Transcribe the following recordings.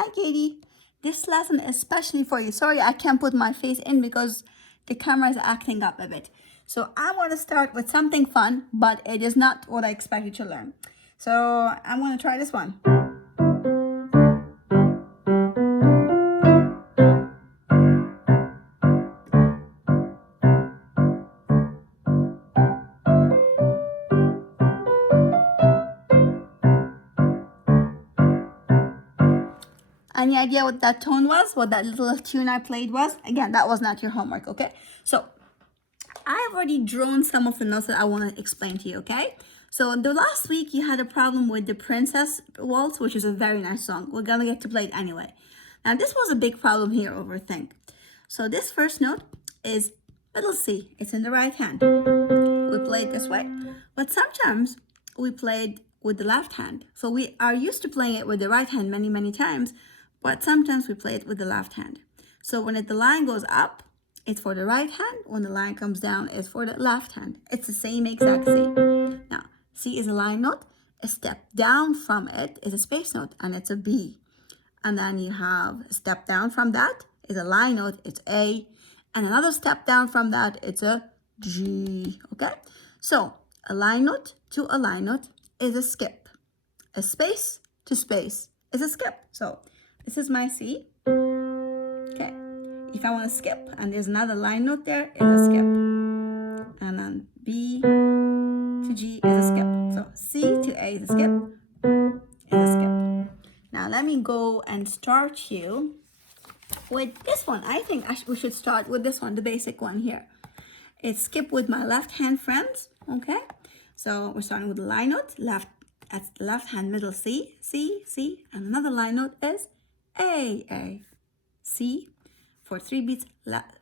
Hi, Katie. This lesson is especially for you. Sorry, I can't put my face in because the camera is acting up a bit. So I want to start with something fun, but it is not what I expect you to learn. So I'm going to try this one. Any idea what that tone was? What that little tune I played was? Again, that was not your homework, okay? So I've already drawn some of the notes that I want to explain to you, okay? So the last week you had a problem with the Princess Waltz, which is a very nice song. We're gonna get to play it anyway. Now this was a big problem here over think. So this first note is middle C. It's in the right hand. We play it this way, but sometimes we play it with the left hand. So we are used to playing it with the right hand many times, but sometimes we play it with the left hand. So when the line goes up, it's for the right hand. When the line comes down, it's for the left hand. It's the same exact C. Now, C is a line note. A step down from it is a space note, and it's a B. And then you have a step down from that is a line note, it's A. And another step down from that, it's a G, okay? So a line note to a line note is a skip. A space to space is a skip. So this is my C, okay? If I want to skip and there's another line note there, is a skip. And then B to G is a skip. So C to A is a skip, is a skip. Now let me go and start you with this one. I think we should start with this one, the basic one here. It's skip with my left hand friends, okay? So we're starting with the line note, at the left hand middle C, C, C, and another line note is A, C. For 3 beats,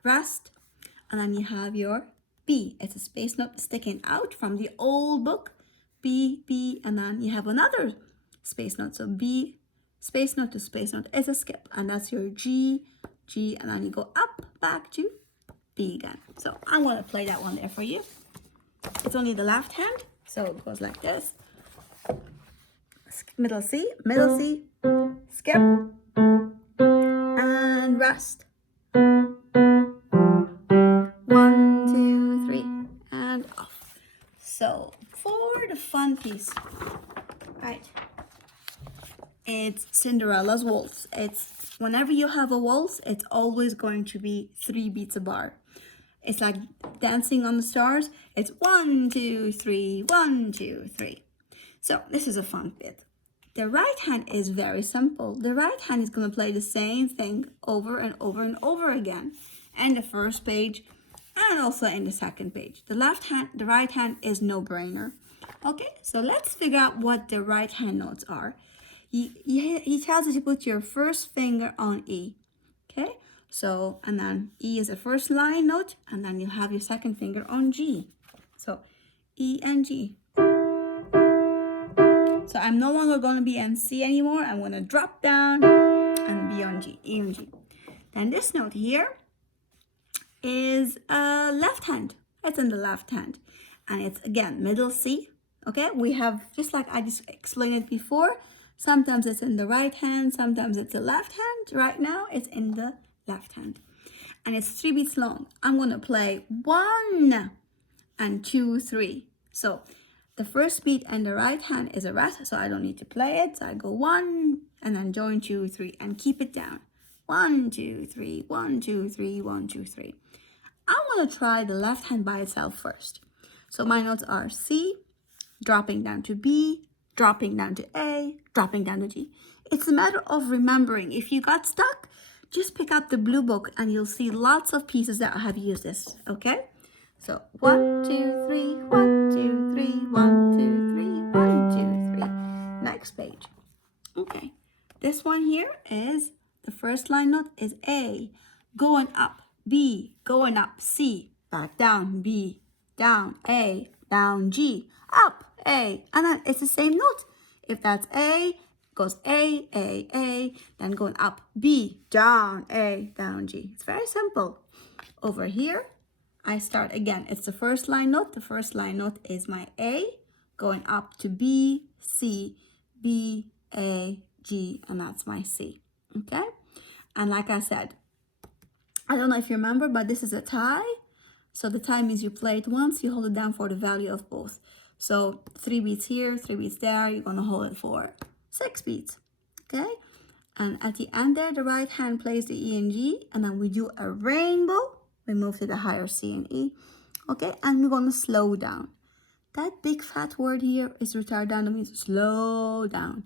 rest, and then you have your B. It's a space note sticking out from the old book, B, B, and then you have another space note. So B, space note to space note is a skip, and that's your G, G, and then you go up, back to B again. So I'm going to play that one there for you. It's only the left hand, so it goes like this. Middle C, skip, and rest. 1, 2, 3, and off. So for the fun piece, right, it's Cinderella's waltz. It's whenever you have a waltz, it's always going to be 3 beats a bar. It's like Dancing on the Stars. It's 1, 2, 3, 1, 2, 3. So this is a fun bit. The right hand is very simple. The right hand is going to play the same thing over and over and over again. And the first page and also in the second page. The right hand is no-brainer. Okay, so let's figure out what the right hand notes are. He tells us to put your first finger on E. Okay, so and then E is the first line note, and then you have your second finger on G. So E and G. So I'm no longer going to be on C anymore. I'm going to drop down and be on G, E and G. Then this note here is left hand. It's in the left hand. And it's, again, middle C. Okay, we have, just like I just explained it before, sometimes it's in the right hand, sometimes it's the left hand. Right now, it's in the left hand. And it's 3 beats long. I'm going to play 1 and 2, 3. So the first beat in the right hand is a rest, so I don't need to play it. So I go 1 and then join 2, 3 and keep it down. 1, 2, 3, 1, 2, 3, 1, 2, 3. I'm going to try the left hand by itself first. So my notes are C, dropping down to B, dropping down to A, dropping down to G. It's a matter of remembering. If you got stuck, just pick up the blue book and you'll see lots of pieces that have used this, okay? So 1, 2, 3, 1, 2, 3, 1, 2, 3, 1, 2, 3. Next page. Okay, this one here is the first line note is A, going up, B, going up, C, back down, B, down, A, down, G, up, A, and then it's the same note. If that's A, goes A, then going up, B, down, A, down, G. It's very simple. Over here, I start again. It's the first line note. The first line note is my A, going up to B, C, B, A, G, and that's my C. Okay, and like I said, I don't know if you remember, but this is a tie. So the tie means you play it once, you hold it down for the value of both. So 3 beats here, 3 beats there, you're gonna hold it for 6 beats. Okay, and at the end there, the right hand plays the E and G, and then we do a rainbow. We move to the higher C and E. Okay, and we're gonna slow down. That big fat word here is retardando, that means slow down.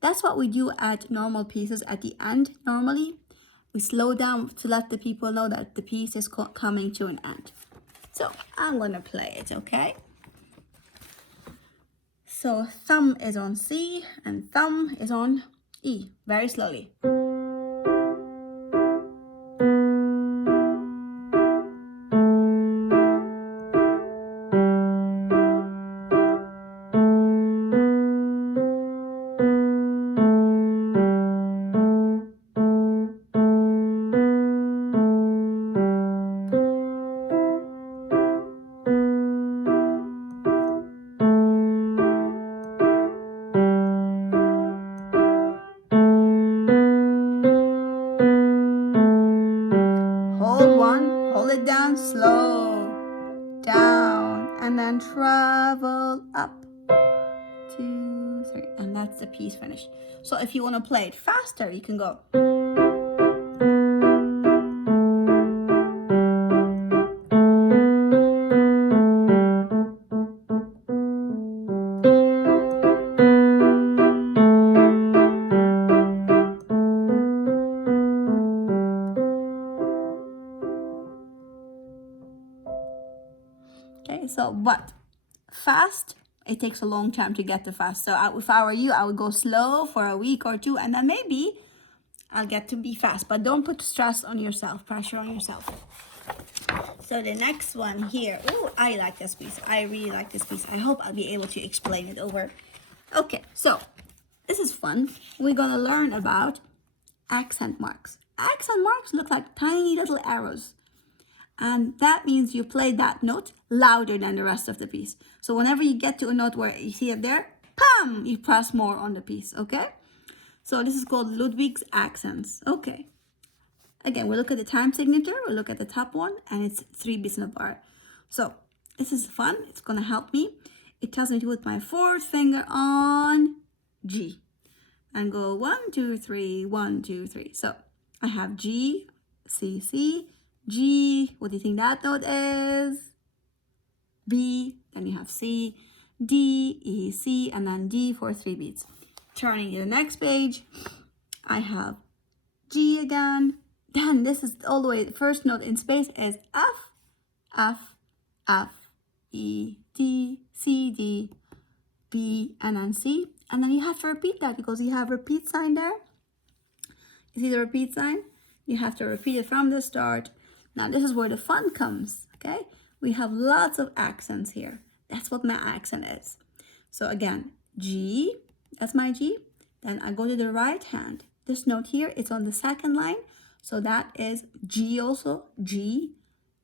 That's what we do at normal pieces at the end. Normally, we slow down to let the people know that the piece is coming to an end. So I'm gonna play it, okay? So thumb is on C and thumb is on E, very slowly. Hold it down, slow, down, and then travel up, 2, 3, and that's the piece finished. So if you want to play it faster, you can go. Okay, so but fast, it takes a long time to get to fast. So if I were you, I would go slow for a week or two, and then maybe I'll get to be fast. But don't put stress on yourself, pressure on yourself. So the next one here, oh, I like this piece. I really like this piece. I hope I'll be able to explain it over. Okay, so this is fun. We're gonna learn about accent marks. Accent marks look like tiny little arrows. And that means you play that note louder than the rest of the piece. So whenever you get to a note where you see it there, pam, you press more on the piece, okay? So this is called Ludwig's accents, okay. Again, we look at the time signature, we look at the top one, and it's 3 beats in a bar. So this is fun, it's gonna help me. It tells me to put my 4th finger on G and go 1, 2, 3, 1, 2, 3. So I have G, C, C, G, what do you think that note is? B, then you have C, D, E, C, and then D for 3 beats. Turning to the next page, I have G again. Then this is all the way, the first note in space is F, F, F, E, D, C, D, B, and then C. And then you have to repeat that because you have repeat sign there. You see the repeat sign? You have to repeat it from the start. Now this is where the fun comes, okay? We have lots of accents here. That's what my accent is. So again, G, that's my G. Then I go to the right hand. This note here, it's on the 2nd line. So that is G also, G,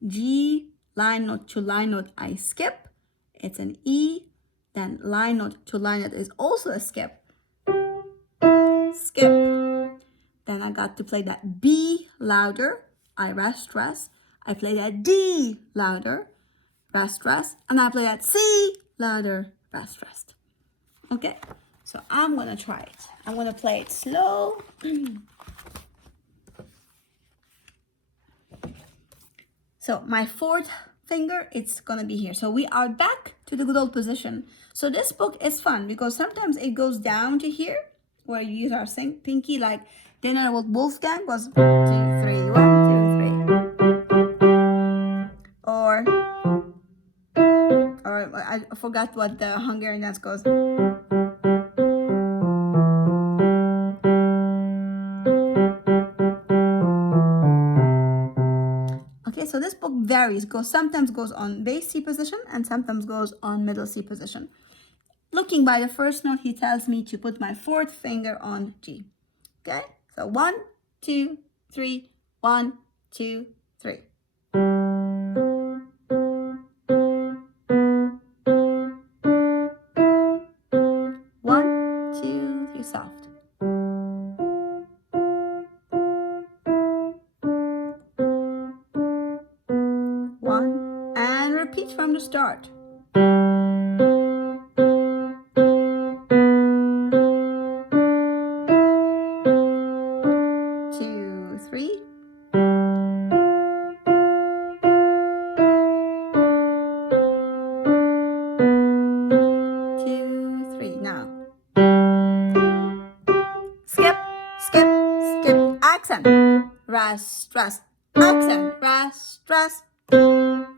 G, line note to line note, I skip. It's an E. Then line note to line note is also a skip. Skip. Then I got to play that B louder. I rest, rest. I play that D louder, rest, rest. And I play that C louder, rest, rest. Okay, so I'm gonna try it. I'm gonna play it slow. So my 4th finger, it's gonna be here. So we are back to the good old position. So this book is fun because sometimes it goes down to here where you use our pinky, like Dinner with Wolfgang was 1, 2, 3, 1, 2, 3. Or I forgot what the Hungarian dance goes. Okay, so this book varies. Sometimes goes on bass C position and sometimes goes on middle C position. Looking by the first note, he tells me to put my 4th finger on G. Okay, so 1, 2, 3, 1, 2, 3. 1, 2, 3, soft. repeat from the start. 2, 3. 2, 3. Now. Skip, skip, skip. Accent. Rest, rest. Accent. Rest, rest.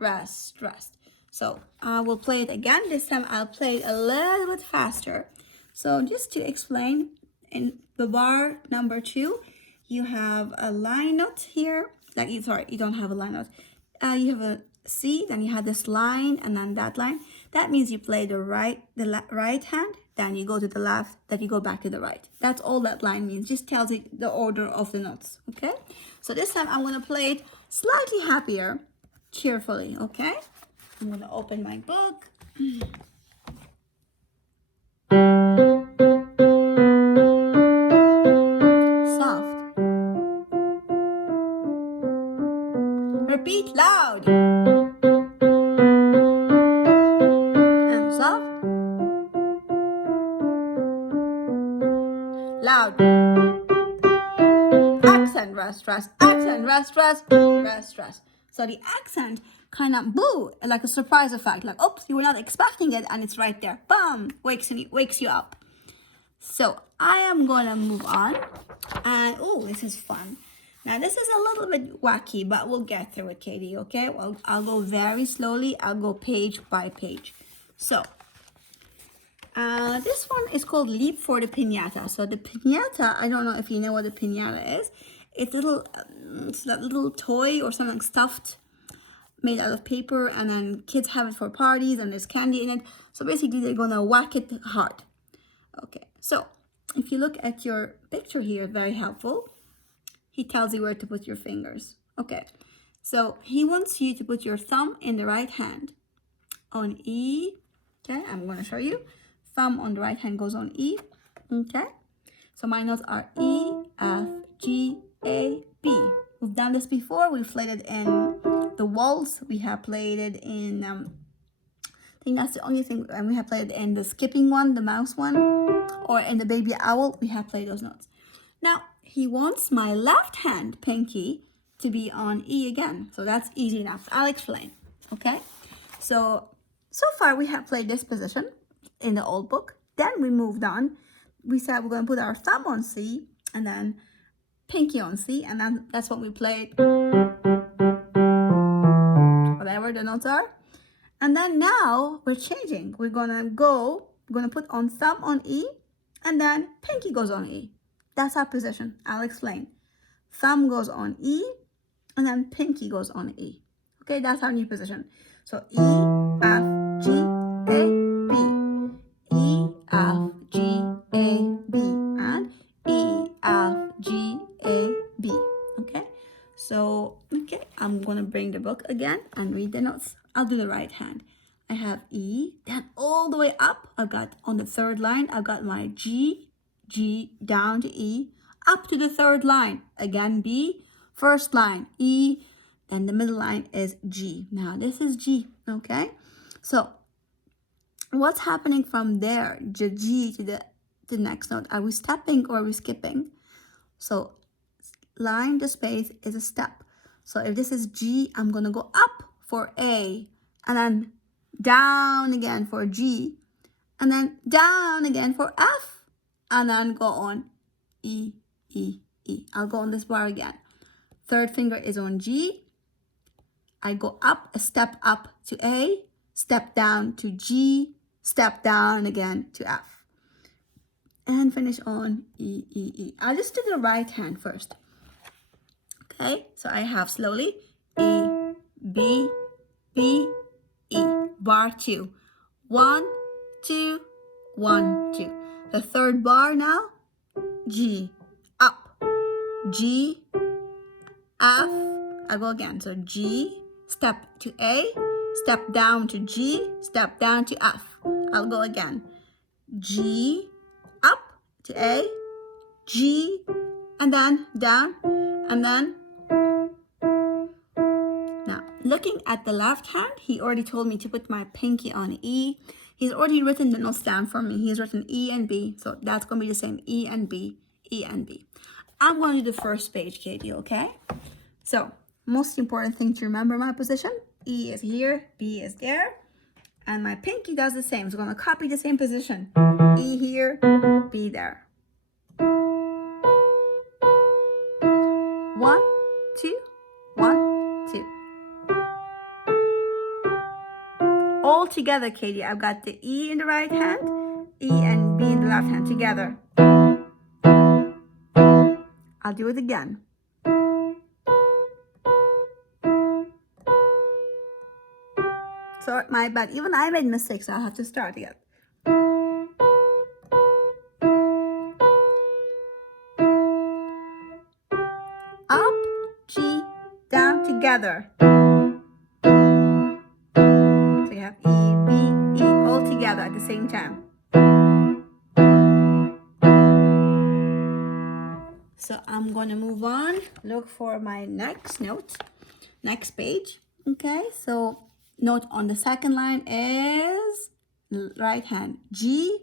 Rest, rest. So I will play it again. This time I'll play it a little bit faster. So just to explain, in the bar number 2, you have a line note here. Like, sorry, you don't have a line note. You have a C, then you have this line, and then that line. That means you play the right hand, then you go to the left, then you go back to the right. That's all that line means. Just tells you the order of the notes. Okay. So this time I'm gonna play it slightly happier, cheerfully. Okay. I'm gonna open my book. Soft. Repeat loud. And soft. Loud. Accent, rest, rest. Accent, rest, rest. Rest, rest. So the accent kind of boo, like a surprise effect, like oops, you were not expecting it, and it's right there. Bam, wakes you up. So I am gonna move on, and oh, this is fun. Now this is a little bit wacky, but we'll get through it, Katie. Okay? Well, I'll go very slowly. I'll go page by page. So this one is called Leap for the Piñata. So the piñata, I don't know if you know what a piñata is. It's that little toy or something stuffed, made out of paper, and then kids have it for parties, and there's candy in it. So basically they're gonna whack it hard. Okay, so if you look at your picture here, very helpful. He tells you where to put your fingers. Okay, so he wants you to put your thumb in the right hand on E. Okay, I'm gonna show you. Thumb on the right hand goes on E. Okay, so my notes are E, F, G, A, B. We've done this before. We've played it in the waltz. We have played it in, I think that's the only thing, and we have played it in the skipping one, the mouse one, or in the baby owl. We have played those notes. Now, he wants my left hand, pinky, to be on E again. So that's easy enough. I'll explain, okay? So far we have played this position in the old book. Then we moved on. We said we're going to put our thumb on C, and then pinky on C, and then that's what we played, whatever the notes are. And then now we're changing. We're gonna put on thumb on E, and then pinky goes on E. That's our position. I'll explain. Thumb goes on E, and then pinky goes on E. Okay, that's our new position. So E, F, G, A, B. E, F, G, A, B. And E, F, G, A, B. Okay, so, okay, I'm gonna bring the book again and read the notes. I'll do the right hand. I have E, then all the way up, I've got on the third line, I've got my G, G down to E, up to the third line. Again, B, first line, E, and the middle line is G. Now this is G, okay? So what's happening from there, the G to the next note? Are we stepping or are we skipping? So line, the space is a step. So if this is G, I'm gonna go up for A, and then down again for G, and then down again for F, and then go on E, E, E. I'll go on this bar again. Third finger is on G. I go up, a step up to A, step down to G, step down again to F, and finish on E, E, E. I'll just do the right hand first. Okay, so I have slowly E, B, B, E. Bar 2. 1, 2, 1, 2. The third bar now, G, up, G, F. I go again. So G, step to A, step down to G, step down to F. I'll go again. G, up to A, G, and then down, and then. Now, looking at the left hand, he already told me to put my pinky on E. He's already written the notes down for me. He's written E and B, so that's going to be the same, E and B, E and B. I'm going to do the first page, Katie, okay? So, most important thing to remember my position. E is here, B is there, and my pinky does the same. So I'm going to copy the same position. E here, B there. 1, 2, 1, 2. All together, Katie, I've got the E in the right hand, E and B in the left hand together. I'll do it again. Sorry, my bad. Even I made mistakes, so I'll have to start again. Up, G, down, together. So you have E, B, E, all together at the same time. So I'm going to move on, look for my next note, next page. Okay, so note on the second line is right hand G,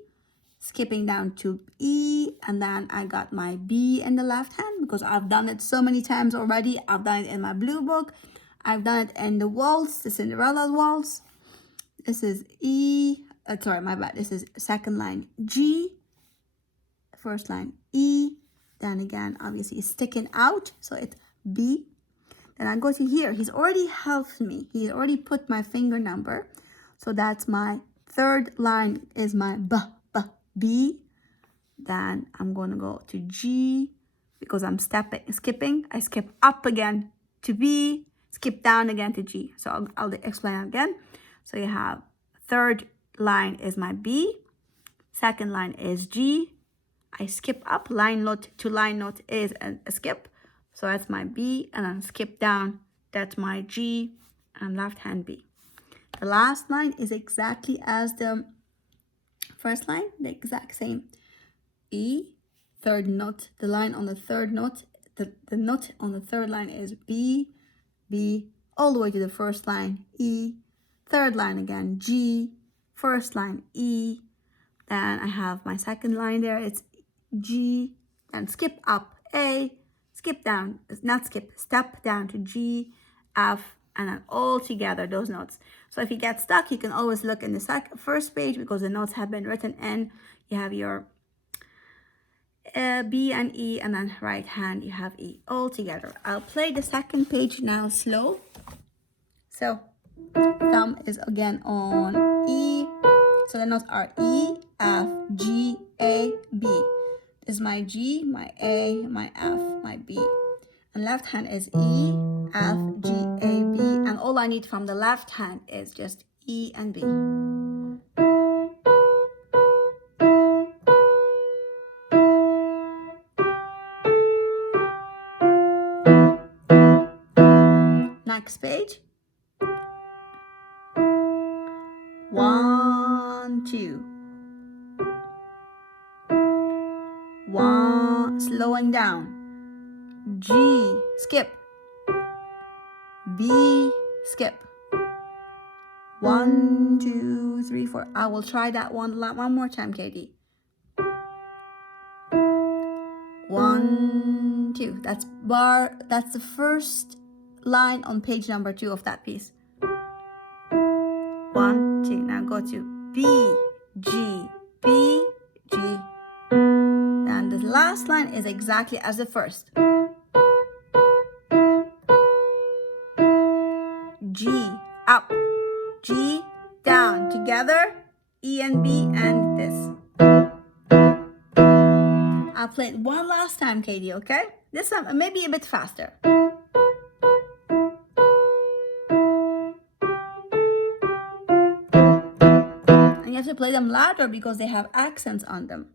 skipping down to E, and then I got my B in the left hand because I've done it so many times already. I've done it in my blue book. I've done it in the waltz, the Cinderella's waltz. This is E, sorry, my bad. This is second line G, first line E, then again, obviously it's sticking out, so it's B. Then I go to here. He's already helped me. He already put my finger number. So that's my third line is my B. Then I'm going to go to G because I'm skipping. I skip up again to B, skip down again to G. So I'll explain again. So you have third line is my B. Second line is G. I skip up. Line note to line note is a skip. So that's my B, and then skip down, that's my G, and left hand B. The last line is exactly as the first line, the exact same. E, third note, the line on the third note, the note on the third line is B, B, all the way to the first line, E, third line again, G, first line, E, then I have my second line there, it's G, then skip up, A, skip down, not skip, step down to G, F, and then all together those notes. So if you get stuck, you can always look in the first page because the notes have been written in. You have your B and E, and then right hand you have E all together. I'll play the second page now slow. So thumb is again on E. So the notes are E, F, G, A, B. This is my G, my A, my F, my B. And left hand is E, F, G, A, B. And all I need from the left hand is just E and B. Next page. 1, 2. 1, slowing down. G, skip. B, skip. 1, 2, 3, 4. I will try that one more time, Katie. 1, 2. That's the first line on page number 2 of that piece. 1, 2. Now go to B, G, B, G. And the last line is exactly as the first. G, up, G, down, together, E and B, and this. I'll play it one last time, Katie, okay? This time, maybe a bit faster. And you have to play them louder because they have accents on them.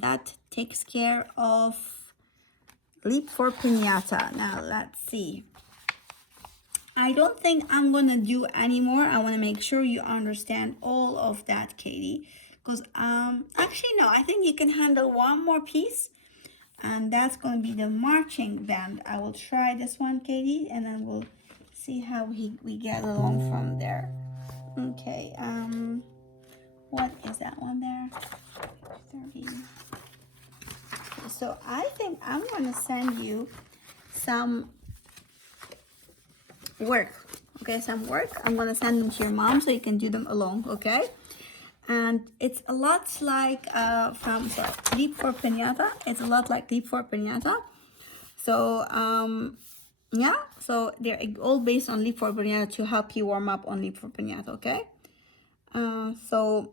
That takes care of Leap for Piñata. Now let's see. I don't think I'm gonna do anymore. I want to make sure you understand all of that, Katie. Because actually no, I think you can handle one more piece, and that's gonna be the marching band. I will try this one, Katie, and then we'll see how we get along from there. Okay, what is that one there? 30. So I think I'm gonna send you some work. Okay, some work. I'm gonna send them to your mom so you can do them alone. Okay, and it's a lot like from Leap for Piñata. It's a lot like Leap for Piñata. So yeah, so they're all based on Leap for Piñata to help you warm up on Leap for Piñata. Okay, so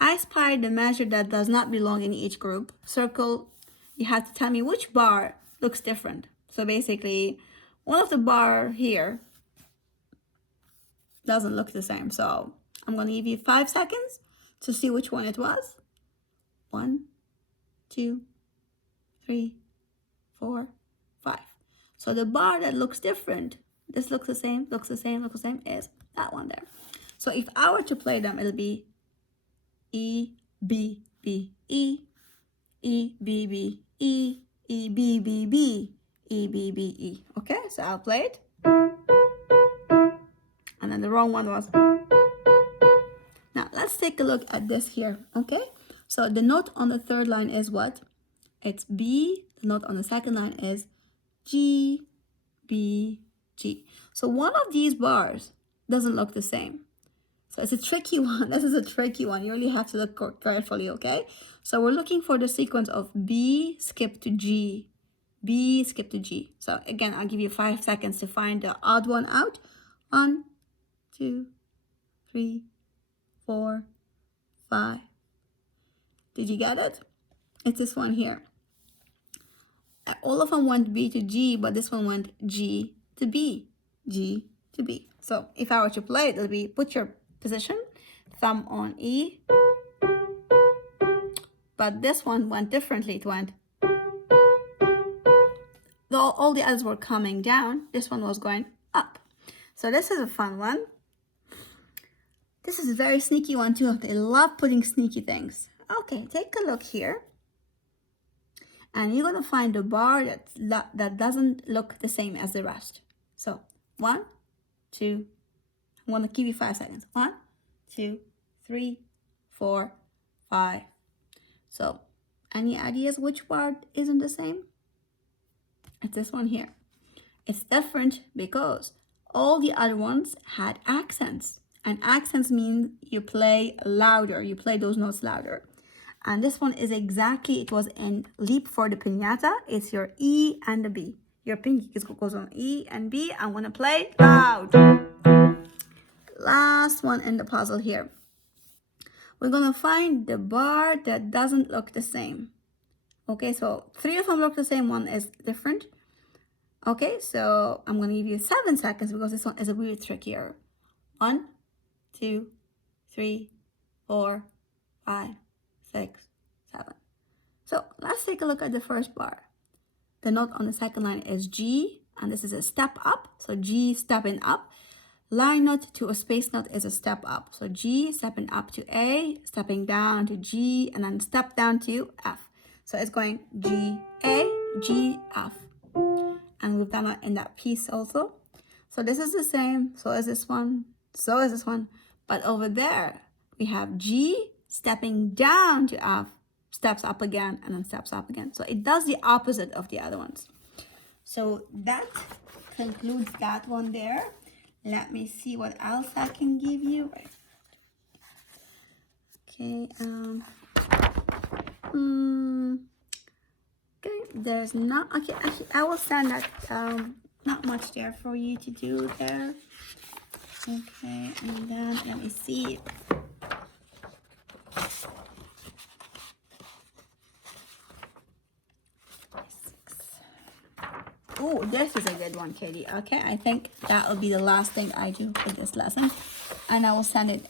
I spied the measure that does not belong in each group. Circle, you have to tell me which bar looks different. So basically, one of the bar here doesn't look the same. So I'm going to give you 5 seconds to see which one it was. 1, 2, 3, 4, 5. So the bar that looks different, this looks the same, looks the same, looks the same, is that one there. So if I were to play them, it'll be E, B, B, E, E, B, B, E, E, B, B, B, E, B, B, E. Okay, so I'll play it. And then the wrong one was. Now, let's take a look at this here, okay? So the note on the third line is what? It's B. The note on the second line is G, B, G. So one of these bars doesn't look the same. So it's a tricky one. This is a tricky one. You really have to look carefully, okay? So we're looking for the sequence of B, skip to G, B, skip to G. So again, I'll give you 5 seconds to find the odd one out. 1, 2, 3, 4, 5. Did you get it? It's this one here. All of them went B to G, but this one went G to B, G to B. So if I were to play it, it'll be put your position, thumb on E, but this one went differently. It went, though all the others were coming down, this one was going up. So this is a fun one. This is a very sneaky one too. They love putting sneaky things. Okay, take a look here. And you're gonna find a bar that doesn't look the same as the rest. So 1, 2, I'm gonna give you 5 seconds. 1, 2, 3, 4, 5. So any ideas which bar isn't the same? It's this one here. It's different because all the other ones had accents. And accents mean you play louder. You play those notes louder. And this one is exactly, it was in Leap for the Piñata. It's your E and the B. Your pinky goes on E and B. I'm gonna play loud. Last one in the puzzle here. We're gonna find the bar that doesn't look the same. Okay, so 3 of them look the same, one is different. Okay, so I'm gonna give you 7 seconds because this one is a bit trickier. 1, 2, 3, 4, 5, 6, 7. So let's take a look at the first bar. The note on the second line is G, and this is a step up. So G stepping up. Line note to a space note is a step up. So G stepping up to A, stepping down to G, and then step down to F. So it's going G, A, G, F. And we've done that in that piece also. So this is the same. So is this one. So is this one. But over there, we have G stepping down to F, steps up again, and then steps up again. So it does the opposite of the other ones. So that concludes that one there. Let me see what else I can give you. Okay, okay, there's not, okay, actually, I will send that, not much there for you to do there. Okay, and then let me see. Oh, this is a good one, Katie. Okay, I think that will be the last thing I do for this lesson. And I will send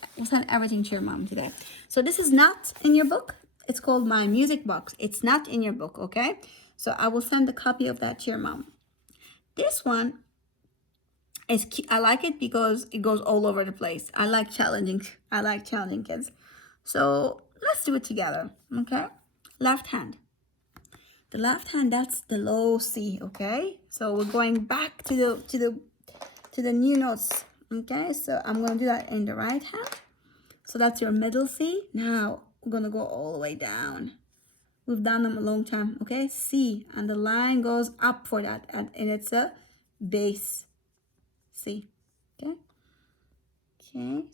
everything to your mom today. So this is not in your book. It's called My Music Box. It's not in your book, okay? So I will send a copy of that to your mom. This one I like it because it goes all over the place. I like challenging kids. So let's do it together, okay? Left hand. The left hand, that's the low C, okay? So we're going back to the new notes, okay? So I'm gonna do that in the right hand. So that's your middle C. Now we're gonna go all the way down. We've done them a long time, okay? C, and the line goes up for that, and it's a bass C, okay? Okay,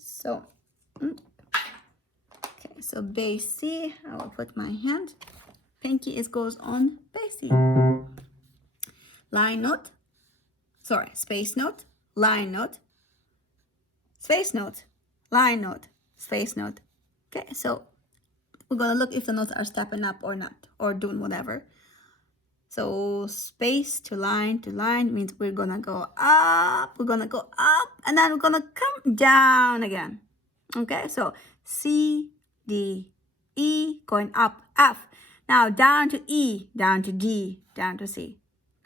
so bass C. I will put my hand. Pinky goes on bass C. Line note. Sorry, space note. Line note. Space note. Line note. Space note. Okay, so we're gonna look if the notes are stepping up or not, or doing whatever. So space to line means we're gonna go up, and then we're gonna come down again. Okay, so C, D, E, going up, F. Now down to E, down to D, down to C.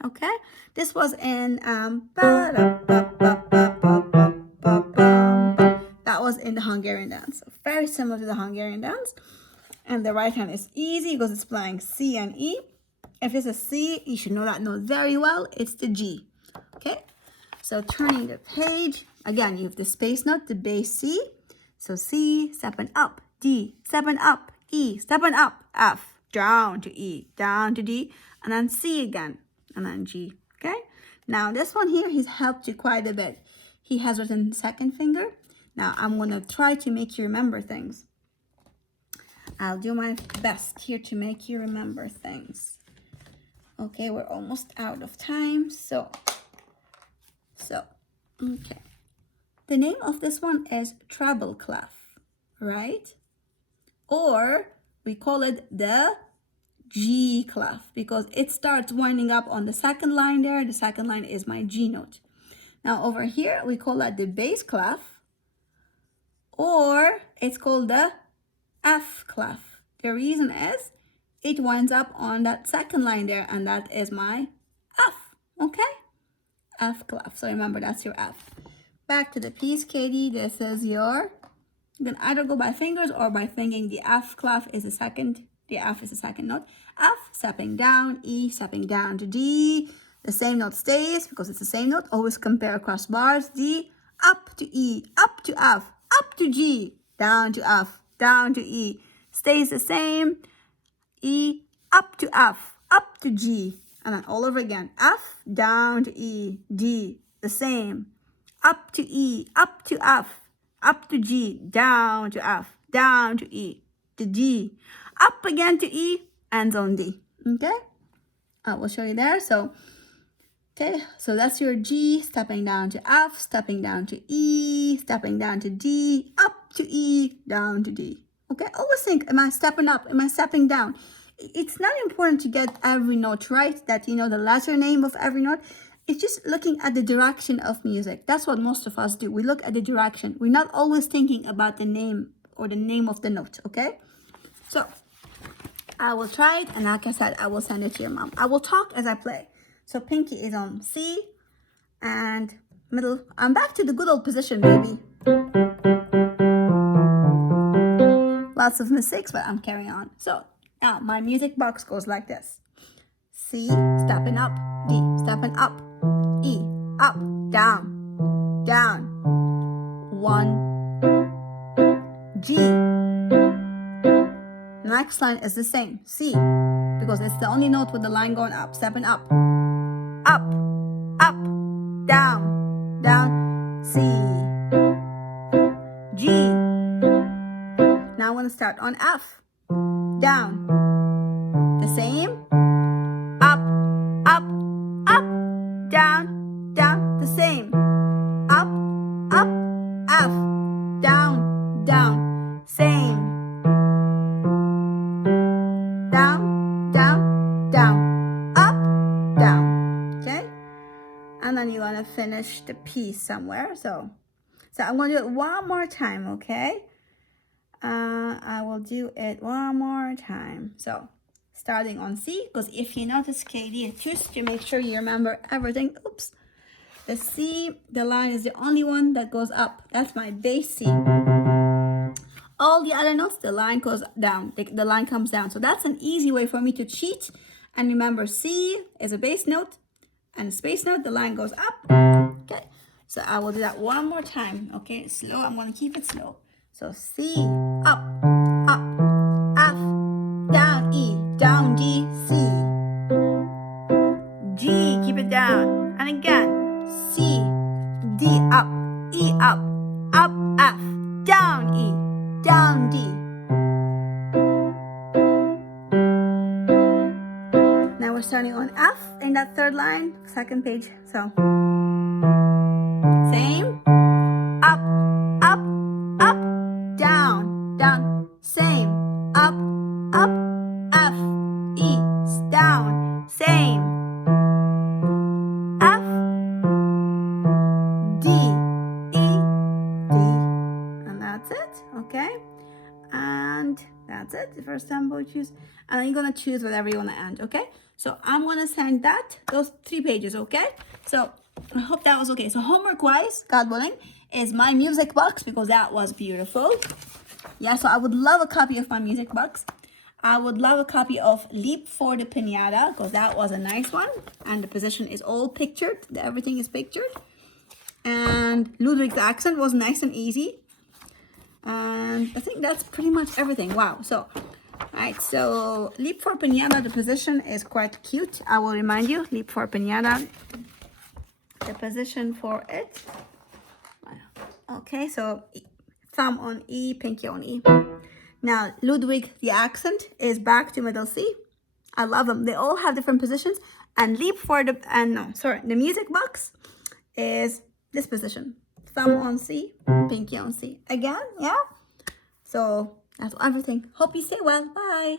Okay, this was in that was in the Hungarian dance. So very similar to the Hungarian dance. And the right hand is easy because it's playing C and E. If it's a C, you should know that note very well. It's the G. Okay, so turning the page, again, you have the space note, the bass C. So C, stepping up, D, stepping up, E, stepping up, F, down to E, down to D, and then C again, and then G. Okay, now this one here, he's helped you quite a bit. He has written second finger. Now I'm gonna try to make you remember things. I'll do my best here to make you remember things. Okay, we're almost out of time. So, okay. The name of this one is treble clef, right? Or we call it the G clef because it starts winding up on the second line there. The second line is my G note. Now over here, we call that the bass clef, or it's called the F clef. The reason is it winds up on that second line there, and that is my F, okay? F clef, so remember that's your F. Back to the piece, Katie, this is your, you can either go by fingers or by thinking the F clef is the second, the F is the second note. F, stepping down, E, stepping down to D, the same note stays because it's the same note, always compare across bars, D, up to E, up to F, up to G, down to F, down to E, stays the same, E, up to F, up to G, and then all over again. F, down to E, D, the same. Up to E, up to F, up to G, down to F, down to E, to G, up again to E, ends on D. Okay? I will show you there. So, okay, so that's your G, stepping down to F, stepping down to E, stepping down to D, up to E, down to D. Okay, always think, am I stepping up? Am I stepping down? It's not important to get every note right, that you know the letter name of every note. It's just looking at the direction of music. That's what most of us do. We look at the direction. We're not always thinking about the name or the name of the note, okay? So, I will try it, and like I said, I will send it to your mom. I will talk as I play. So, pinky is on C, and middle. I'm back to the good old position, baby. Lots of mistakes, but I'm carrying on. So now my music box goes like this. C, stepping up, D, stepping up, E, up, down, down, 1, G. Next line is the same, C, because it's the only note with the line going up, stepping up, up, up, down, down, C, G. Now I want to start on F, down, the same, up, up, up, down, down, the same, up, up, F, down, down, same, down, down, down, up, down, okay? And then you want to finish the piece somewhere, so I'm going to do it one more time, okay? I will do it one more time. So, starting on C, because if you notice, Katie, just to make sure you remember everything. Oops. The C, the line is the only one that goes up. That's my bass C. All the other notes, the line goes down. The line comes down. So that's an easy way for me to cheat. And remember, C is a bass note and a space note. The line goes up. Okay. So I will do that one more time. Okay. Slow. I'm going to keep it slow. So C, up, up, F, down E, down G, C. G, keep it down. And again, C, D, up, E, up, F, down E, down D. Now we're starting on F in that third line, second page. So same, up, up, up, down, down, same, up, up, F, E, down, same, F, D, E, D, and that's it, okay? And that's it, the first tempo we choose. And then you're gonna choose whatever you wanna end, okay? So I'm gonna send those 3 pages, okay? So I hope that was okay. So homework-wise, God willing, is my music box because that was beautiful. Yeah, so I would love a copy of my music box. I would love a copy of Leap for the Pinata because that was a nice one. And the position is all pictured. Everything is pictured. And Ludwig's accent was nice and easy. And I think that's pretty much everything. Wow. So, all right. So Leap for Pinata, the position is quite cute. I will remind you, Leap for Pinata, the position for it. Okay, so thumb on E, pinky on E. Now, Ludwig, the accent is back to middle C. I love them. They all have different positions. And Leap for the, the music box is this position. Thumb on C, pinky on C. Again, yeah? So, that's everything. Hope you stay well. Bye.